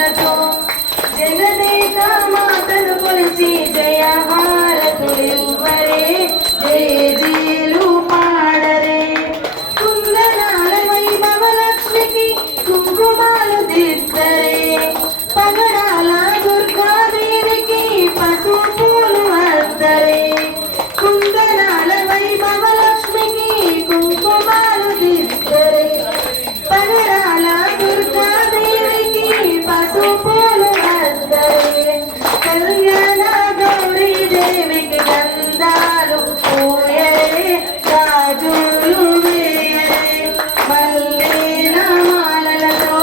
మాలలతో జగదేక మాతను కొలిచి జయహారతులివ్వరే జయజీలు పాడరే కుందనాల వైభవ లక్ష్మికి కుంకుమాలు దిద్దరే పగడాల దుర్గాదేవికి పసుపు పూలు అద్దరే కుందనాల వైభవ లక్ష్మికి కుంకుమాలు దిద్దరే పగడాల దుర్గాదేవికి పసుపు పూలు అద్దరే కళ్యాణ గౌరీ దేవికి గంధాలు పూయరే గాజులు వేయరే మల్లేల మాలలతో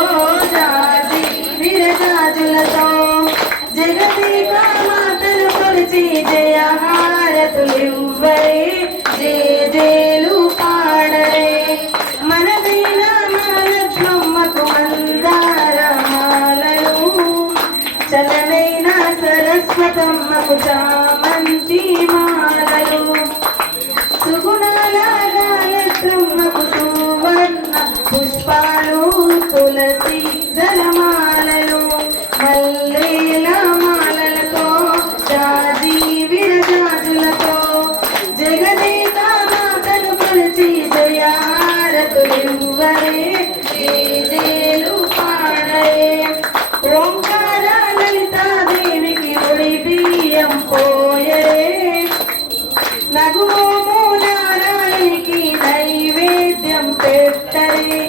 జాజి విరజాజులతో జగదేక మాతను కొలిచి జయహారతులివ్వరే జేజేలు పాడరే మనదైన మహాలక్ష్మమ్మకు మందార మాలలు చలనైన సరస్వతమ్మకు చామంతి మాలలు సుగుణాల గాయత్రమ్మకు సువర్ణ పుష్పాలు తులసి దళమాలలు మల్లేల మాలలతో జాజి విరజాజులతో జగదేక మాతను కొలిచి జయహారతులివ్వరే జేజేలు పాడరే ఓంకార లలితాదేవికి ఒడి బియ్యం పోయరే నగుమోము నారాయణికి నైవేద్యం పెట్టరే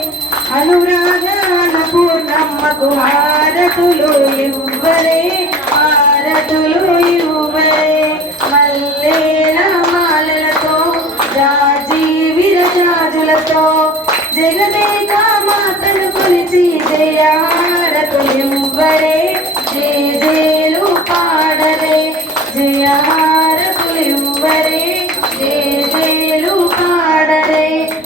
అనురాగాన పూర్ణమ్మకు హారతులు ఇవ్వరే హారతులు ఇవ్వరే మల్లేల మాలలతో జాజి విరజాజులతో జగదేక మాతను కొలిచి జయహారతులివ్వరే జేజేలు పాడరే జయ